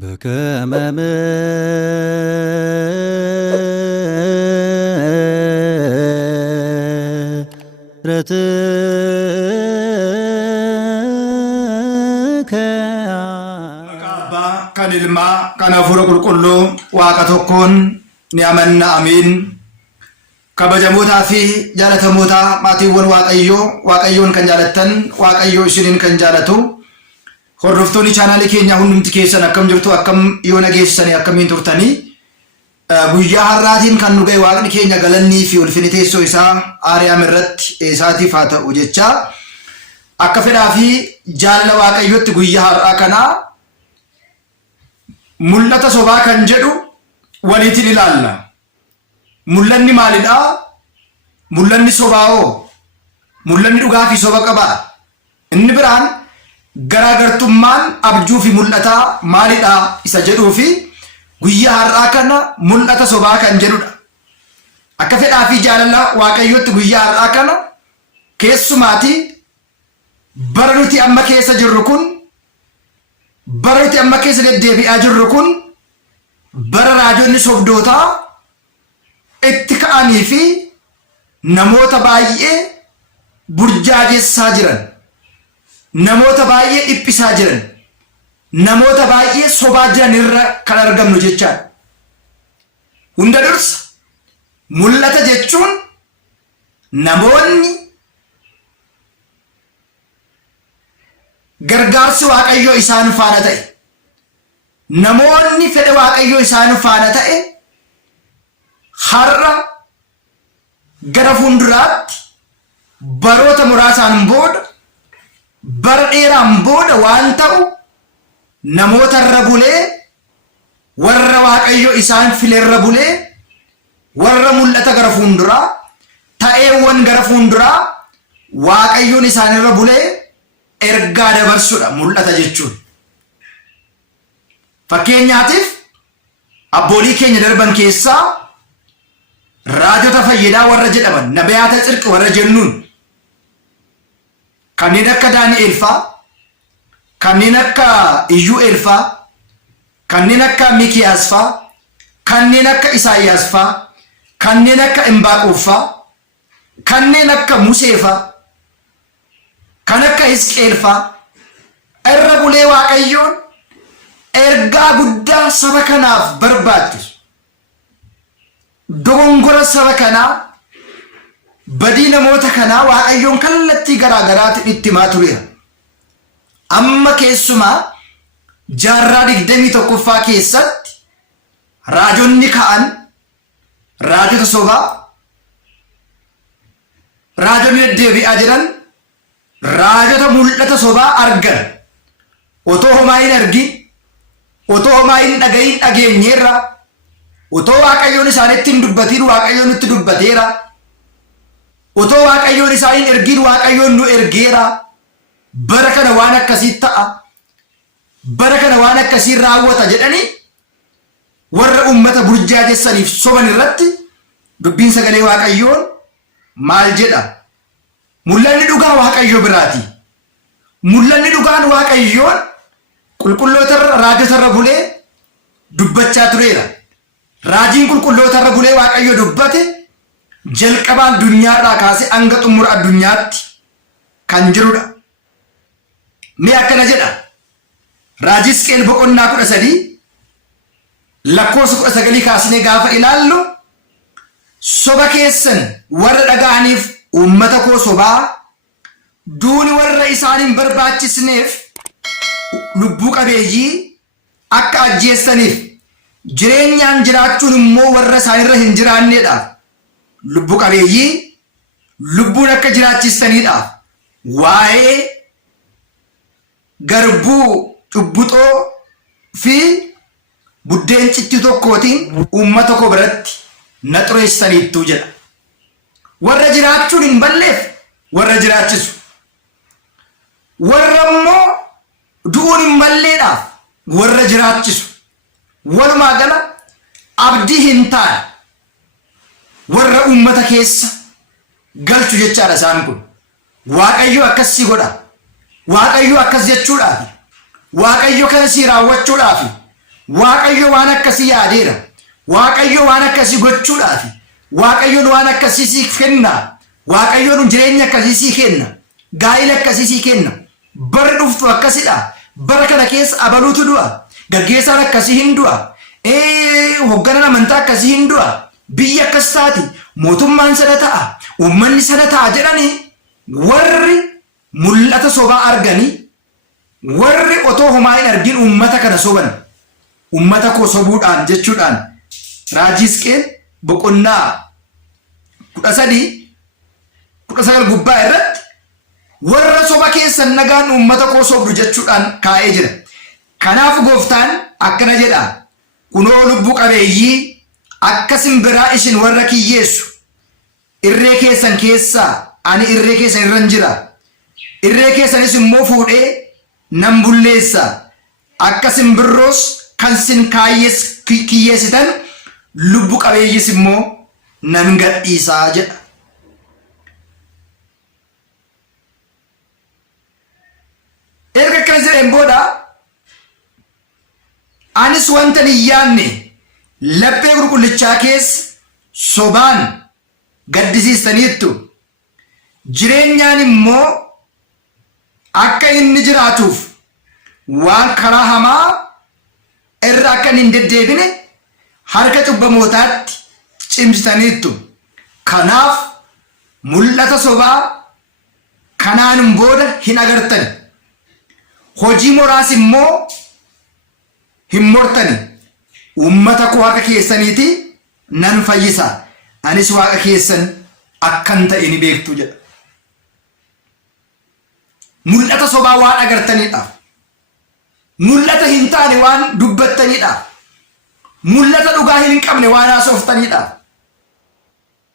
بكم مرتك كان الماء كان فرق كله واقتكون نعمنا أمين كبجموتا في جالة موتا ماتيون واقيون كان جالتن واقيو شنين كان جالتو خرفتوني channel keenya hundumti keessan akkam jirtu akkam yoo nageessani akkamiin turtani guyyaa har'aatiin kan nu ga'e waaqni keenya galannii fi ulfinni teessoo isaa aariyaam irratti eesaatiif haa ta'u jecha akka fedhaa fi jaalala waaqayyotti guyyaa har'aa kana mul'ata sobaa kan jedhu waliitiin ilaalla. Mul'anni maalidha? Mul'anni sobaa'oo mul'anni dhugaa fi soba qaba. Inni biraan garaagartummaan abjuu fi mul'ataa maalidha isa jedhuu fi guyyaa har'aa kana mul'ata sobaa kan jedhudha. Akka fedhaa fi jaalala waaqayyotti guyyaa har'aa kana keessumaati bara nuti amma keessa jirru kun bara nuti amma keessa deddeebi'aa jirru kun bara raajonni sobdootaa itti ka'anii fi namoota baay'ee burjaajessaa jiran. Namoota baay'ee dhiphisaa jiran, namoota baay'ee sobaa jiran irra kan argamnu jechaadha. Hunda dursa mul'ata jechuun namoonni gargaarsi waaqayyoo isaan faana ta'e, namoonni fedha waaqayyoo isaan faana ta'e har'a gara fuulduraatti baroota muraasaan booda bara dheeraan booda waan ta'u namoota irra bulee warra waaqayyo isaan file irra bulee warra mul'ata gara fuunduraa ta'eewwan gara fuunduraa waaqayyoon isaan irra bulee ergaa dabarsudha mul'ata jechuun. Fakkeenyaatiif abboolii keenya darban keessaa raajota fayyidaa warra jedhaman nabiyaata cirqi warra jennuun kanneen akka Daani'eel faa, kanneen akka Iyyu'eel faa, kanneen akka Mikiyaas faa, kanneen akka Isaayyaas faa, kanneen akka Imbaaquu faa, kanneen akka Musee faa, kan akka Hisqeel faa irra bulee waaqayyoon ergaa guddaa saba kanaaf barbaachisu. Dogongora saba kanaa badii namoota kanaa waaqayyoon kallattii garaagaraatti itti himaa tureera. Amma keessumaa jaarraa 21ffaa keessatti raajonni ka'an raajota sobaa, raajonni deddeebi'aa jiran raajota mul'ata sobaa argan otoo homaa hin argin, otoo homaa hin dhagayin dhageenyeerra, otoo waaqayyoon isaanitti hin dubbatiin waaqayyoon nutti dubbateera. Otoo waaqayyoon isaan ergiin waaqayyoon nu ergeera. Bara kana waan akkasii ta'a, bara kana waan akkasii raawwata jedhanii warra ummata burjaajessaniif soban irratti dubbiin sagalee waaqayyoon maal jedha? Mul'anni dhugaa waaqayyoo biraati. Mul'anni dhugaan waaqayyoon qulqulloota raajota irra bulee dubbachaa tureera. Raajiin qulqulloota irra bulee waaqayyoo dubbate jalqabaan addunyaadhaa kaasee hanga xumura addunyaatti kan jirudha. Mee akkana jedha raajii Hisqeel boqonnaa 13 lakkoofsa 19 kaasnee gaafa ilaallu soba keessan warra dhaga'aniif uummata koo sobaa duuni warra isaan hin barbaachisneef lubbuu qabeeyyii akka ajjeessaniif jireenyaan jiraachuun immoo warra isaan irra hin jiraanneedha. Lubbuu qabeeyyii lubbuun akka jiraachistaniidha. Waa'ee garbuu cubbuxoo fi buddeen citti tokkootiin uummata koo biratti na xureessaniittuu jedha. Warra jiraachuun hin balleef warra jiraachisu, warra immoo du'uun hin balleedhaaf warra jiraachisu, walumaa gala abdii hin taane warra uummata keessa galchu jechaadha isaan kun. Waaqayyo akkasii godha. Waaqayyo akkas jechuudhaaf Waaqayyo kana si raawwachuudhaaf Waaqayyo waan akkasii yaadeera. Waaqayyo waan akkasii gochuudhaaf. Waaqayyoon waan akkasii siif kenna. Waaqayyoon jireenya akkasii siif kenna. Gaa'ila akkasii siif kenna. Bara dhuftu akkasidha. Bara kana keessa abaluutu du'a. Gaggeessaan akkasii hin du'a. Hoogganaan amantaa akkasii hin du'a. Biyya akkas taati. Mootummaan sana ta'a. Uummanni sana ta'a jedhanii warri mul'ata sobaa arganii warri otoo homaa hin argin uummata kana soban. Uummata koo sobuudhaan jechuudhaan raajii Hisqeel boqonnaa 13 gubbaa irratti warra soba keessan nagaan uummata koo sobdu jechuudhaan kaa'ee jira. Kanaaf gooftaan akkana jedha. Kunoo lubbuu qabeeyyii akka simbiraa isin warra kiyyeessu irree keessan keessaa ani irree keessan irran jira. Irree keessanis immoo fuudhee nan bulleessa. Akka simbirroos kan sin kiyyeessitan lubbuu qabeeyyiis immoo nan gadhiisaa jedha. Erga akkana jedheen booda anis wanta hin yaadne laphee qulqullichaa keessa sobaan gaddisiistaniittu. Jireenyaan immoo akka inni jiraatuuf waan karaa hamaa irra akka hin deddeebine harka cubbamootaatti cimsitaniittu. Kanaaf mul'ata sobaa kanaan booda hin agartani. Hojii moraas immoo hin mortani. Uummata koo harka keessaniiti nan fayyisa. Anis waaqa keessan akkan ta'e ni beektu jedha. Mul'ata sobaa waan agartanidha. Mul'ata hin taane waan dubbattanidha. Mul'ata dhugaa hin qabne waan haasoftanidha.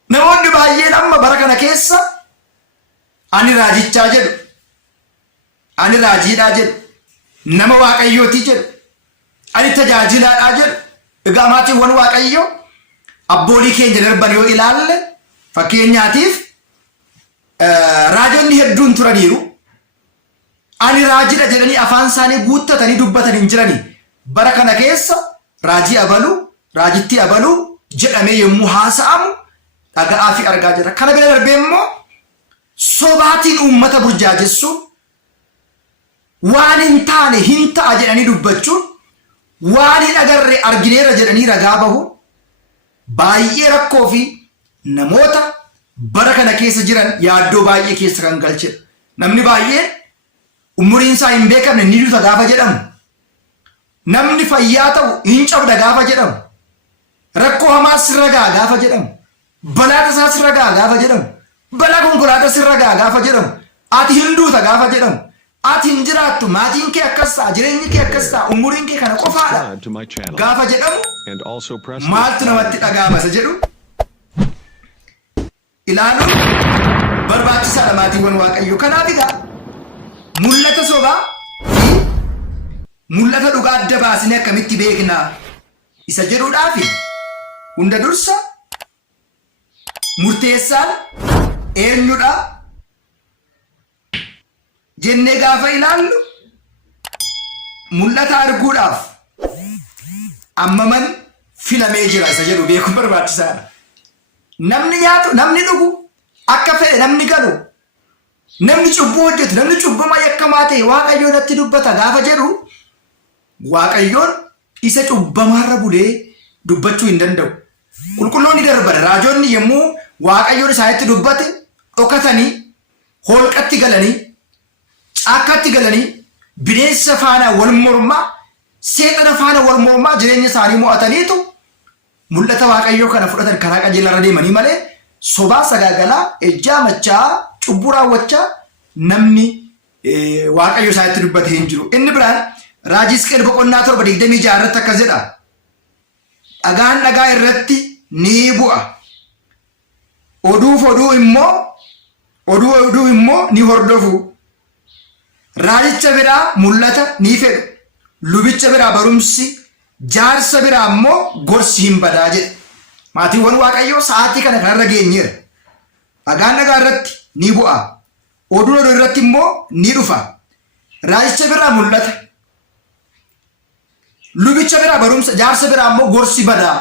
Namoonni baay'een amma bara kana keessa ani raajichaa jedhu, ani raajiidhaa jedhu, nama waaqayyooti jedhu, ani tajaajilaadhaa jedhu. Egaa maatiiwwan waaqayyoo abboolii keenya darban yoo ilaalle fakkeenyaatiif raajonni hedduun turaniiru. Ani raajidha jedhanii afaan isaanii guuttatanii dubbatan hin jiranii. Bara kana keessa raajii abaluu, raajittii abaluu jedhamee yommuu haasa'amu dhaga'aa fi argaa jira. Kana bira darbee immoo sobaatiin uummata burjaajessu waan hin taane hin ta'a jedhanii dubbachuun waan hin agarre argineera jedhanii ragaa bahu baay'ee rakkoo fi namoota bara kana keessa jiran yaaddoo baay'ee keessa kan galchedha. Namni baay'een umuriin isaa hin beekamne ni duuta gaafa jedhamu. Namni fayyaa ta'u hin cabda gaafa jedhamu. Rakkoo hamaa sirra ga'a gaafa jedhamu. Balaa tasaa sirra ga'a gaafa jedhamu. Balaa konkolaataa sirra ga'a gaafa jedhamu. Ati hin duuta gaafa jedhamu. Ati hin jiraattu, maatiin kee akkas ta'a, jireenyi kee akkas ta'a, umuriin kee kana qofaadha gaafa jedhamu maaltu namatti dhaga'ama isa jedhu ilaaluun barbaachisaadha maatiiwwan waaqayyoo. Kanaaf egaa mul'ata sobaa fi mul'ata dhugaa adda baasnee akkamitti beekna isa jedhuudhaaf hunda dursa murteessaan eenyudha jennee gaafa ilaallu mul'ata arguudhaaf ammaman filamee jira isa jedhu beekuun barbaachisaadha. Namni nyaatu, namni dhugu, akka fedhe namni galu, namni cubbuu hojjetu, namni cubbama yakkamaa ta'e waaqayyoon natti dubbata gaafa jedhu waaqayyoon isa cubbamaarra bulee dubbachuu hin danda'u. Qulqulloonni darban raajonni yommuu waaqayyoon isaanitti dubbate dhokatanii holqatti galanii caakkaatti galanii bineensa faana wal mormaa seexana faana wal mormaa jireenya isaanii mo'ataniitu mul'ata waaqayyoo kana fudhatan karaa qajeelarra deemanii malee sobaa sagaagalaa ejjaa machaa cubbuu raawwachaa namni waaqayyo isaanitti dubbate hin jiru. Inni biraan raajii Hisqeel boqonnaa 7:26 irratti akkas jedha. Dhagaan dhagaa irratti ni bu'a. Oduuf oduu immoo ni hordofu. Raajicha biraa mul'ata ni fedhu. Lubicha biraa barumsi, jaarsa biraa immoo gorsi hin badaa jedhe. Maatiiwwan waaqayyoo sa'aatii kana kanarra geenyeera. Dhagaan dhagaa irratti ni bu'a. Oduu irratti immoo ni dhufa. Raajicha biraa mul'ata. lubicha bira barumsa jaarsa bira ammoo gorsi badaa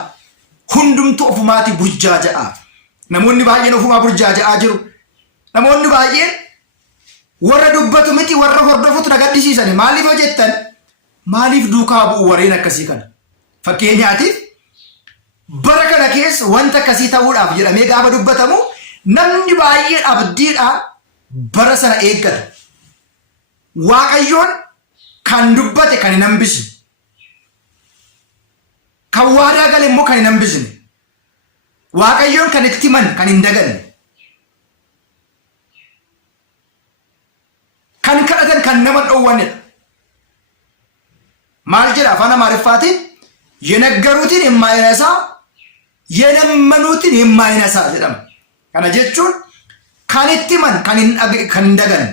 hundumtu ofumaati burjaaja'a. Namoonni baay'een ofumaa burjaaja'aa jiru. Namoonni baay'een warra dubbatu miti warra hordofutu na gaddisiisan. Maaliif hojjettan? Maaliif duukaa bu'u warreen akkasii kana? Fakkeenyaatiif bara kana keessa wanta akkasii ta'uudhaaf jedhamee gaafa dubbatamu namni baay'een abdiidhaan bara sana eeggata. Waaqayyoon kan dubbate kan hin hambisne. Kan waadaa gale immoo kan hin hambisne. Waaqayyoon kan itti himan kan hin daganne. Kan kadhatan kan nama dhowwanedha. Maal jedha afaan Amaariffaatiin የነገሩትን የማይነሳ የለመኑትን የማይነሳ jedhama. Kana jechuun kan itti himan kan hin daganne.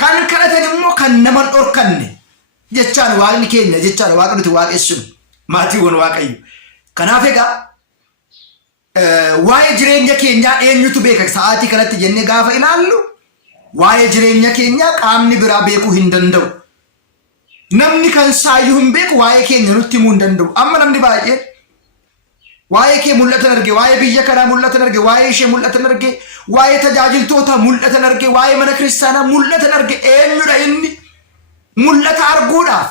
Kan kadhatan immoo kan nama dhorkanne jechaan waaqni keenya jechaan waaqa nuti waaqessinu maatiiwwan waaqayyo. Kanaaf egaa waa'ee jireenya keenyaa eenyutu beeka sa'aatii kanatti jennee gaafa ilaallu waa'ee jireenya keenyaa qaamni biraa beekuu hin danda'u. Namni kan saayyuu hin beeku waa'ee keenya nutti himuu hin danda'u. Amma namni baay'een waa'ee kee mul'atan arge, waa'ee biyya kanaa mul'atan arge, waa'ee ishee mul'atan arge, waa'ee tajaajiltoota mul'atan arge, waa'ee mana kiristaanaa mul'atan arge. Eenyudha inni? Mul'ata arguudhaaf.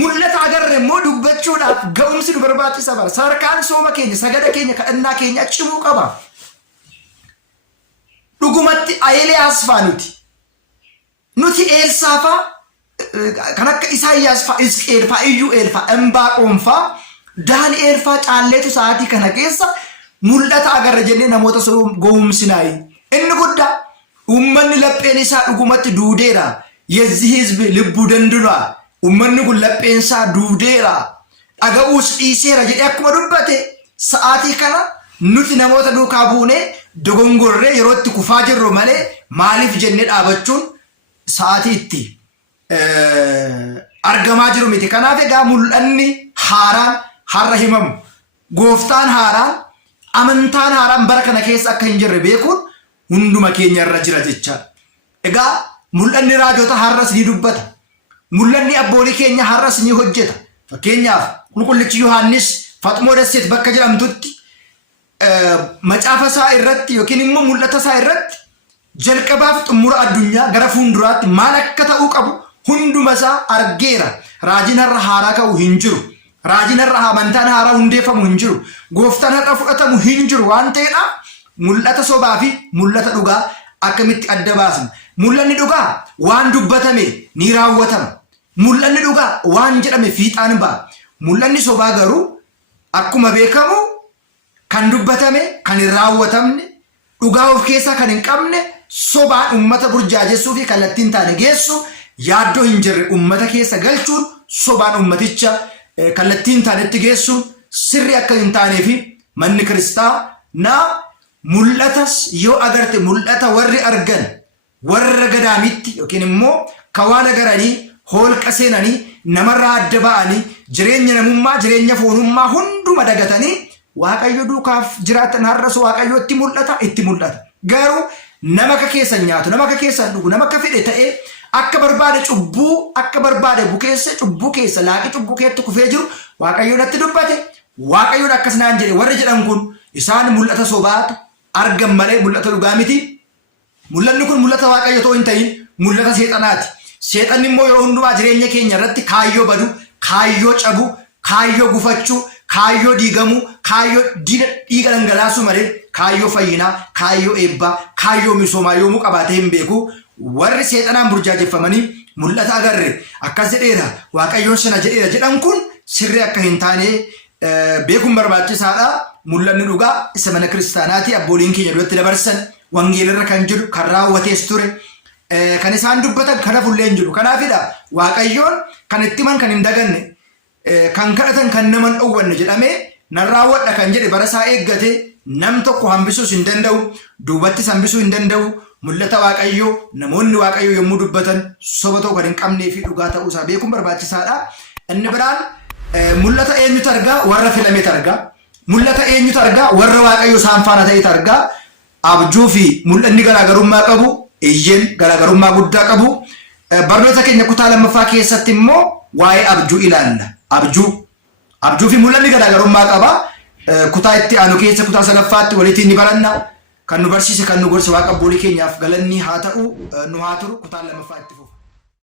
Mul'ata agarre immoo dubbachuudhaaf ga'umsi nu barbaachisa bara. Sadarkaan sooma keenya, sagada keenya, kadhannaa keenya cimuu qaba. Dhugumatti Eeliyaas faa nuti Eelsaa faa kan akka Isaayyaas faa, Hisqeel faa, Iyyu'eel faa, Embaaqoom faa, Daani'eel faa caalleetu sa'aatii kana keessa mul'ata agarra jennee namoota gowwomsinaayi. Inni guddaa uummanni lapheen isaa dhugumatti duudeera. Yeዚህ ህዝብ ልቡ ደንድኗል. Uummanni kun lapheen isaa duudeera. Dhaga'uus dhiiseera jedhee akkuma dubbate sa'aatii kana nuti namoota duukaa buunee dogongorree yeroo itti kufaa jirru malee maaliif jennee dhaabachuun sa'aatii itti argamaa jiru miti. Kanaaf egaa mul'anni haaraan har'a himamu. Gooftaan haaraan, amantaan haaraan bara kana keessa akka hin jirre beekuun hunduma keenya irra jira jechaadha. Egaa mul'anni raajota har'as ni dubbata. Mul'anni abboolii keenya har'as ni hojjeta. Fakkeenyaaf qulqullichi Yohaannis Faxmoo Dasseet bakka jedhamtutti macaafa isaa irratti yookiin immoo mul'ata isaa irratti jalqabaaf xumura addunyaa gara fuulduraatti maal akka ta'uu qabu hunduma isaa argeera. Raajiin har'a haaraa ka'u hin jiru. Raajiin har'a amantaan haaraa hundeeffamu hin jiru. Gooftaan har'a fudhatamu hin jiru waan ta'eedhaaf mul'ata sobaa fi mul'ata dhugaa akkamitti adda baasna. Mul'anni dhugaa waan dubbatame ni raawwatama. Mul'anni dhugaa waan jedhame fiixaan ba'a. Mul'anni sobaa garuu akkuma beekamu kan dubbatame kan hin raawwatamne dhugaa of keessaa kan hin qabne sobaan uummata burjaajessuu fi kallattiin taane geessu yaaddoo hin jirre uummata keessa galchuun sobaan uummaticha kallattiin taanetti geessuun sirri akka hin taanee fi manni kiristaanaa mul'atas yoo agarte mul'ata warri argan warra gadaamitti yookiin immoo kawaan agaranii holqa seenanii namarraa adda ba'anii jireenya namummaa jireenya foonummaa hunduma dagatanii waaqayyo duukaaf jiraatan har'as waaqayyo itti mul'ata. Garuu nama akka keessa nyaatu, nama akka keessa dhugu, nama akka fedhe ta'ee akka barbaade cubbuu akka barbaade bukeesse cubbuu keessa laaqi cubbuu keetti kufee jiru waaqayyo natti dubbate. Waaqayyo akkas naan jedhe warri jedhan kun isaan mul'ata sobaatu argan malee mul'ata dhugaa miti. Mul'anni kun mul'ata waaqayyo ta'uu hin ta'in mul'ata seexanaati. Seexanni immoo yeroo hundumaa jireenya keenya irratti kaayyoo badu, kaayyoo cabu, kaayyoo gufachuu, kaayyoo diigamuu, kaayyoo dhiiga dhangalaasuu malee kaayyoo fayyinaa, kaayyoo eebbaa, kaayyoo misoomaa yoomuu qabaatee hin beeku. Warri seexanaan burjaajeffamanii mul'ata agarre akkas jedheera waaqayyoon sana jedheera jedhan kun sirri akka hin taane beekuun barbaachisaadha. Mul'anni dhugaa isa mana kiristaanaati abbooliin keenya duratti dabarsan wangeelirra kan jiru kan raawwatees ture. Kan isaan dubbatan kana fullee hin jiru. Kanaafidha waaqayyoon kan itti himan kan hin daganne kan kadhatan kan nama hin dhowwanne jedhamee nan raawwadha kan jedhe bara isaa eeggate nam tokko hambisuus hin danda'u, duubattis hambisuu hin danda'u. Mul'ata waaqayyoo namoonni waaqayyoo yommuu dubbatan soba tokko kan hin qabnee fi dhugaa ta'uu isaa beekuun barbaachisaadha. Inni biraan mul'ata eenyutu argaa? Warra filametu argaa. Mul'ata eenyutu argaa? Warra waaqayyoo isaan faana ta'etu argaa. Abjuu fi mul'anni garaagarummaa qabu. Iyyeen garaagarummaa guddaa qabu. barnoota keenya kutaa lammaffaa keessatti immoo waa'ee abjuu ilaalla. Abjuu fi mul'anni garaagarummaa qaba. Kutaa itti aanu keessa kutaa sadaffaatti walitti ni baranna. Kan nu barsiise kan nu gorse waaqa abboolii keenyaaf galanni haa ta'u nu haa turu kutaa lammaffaa itti fufu.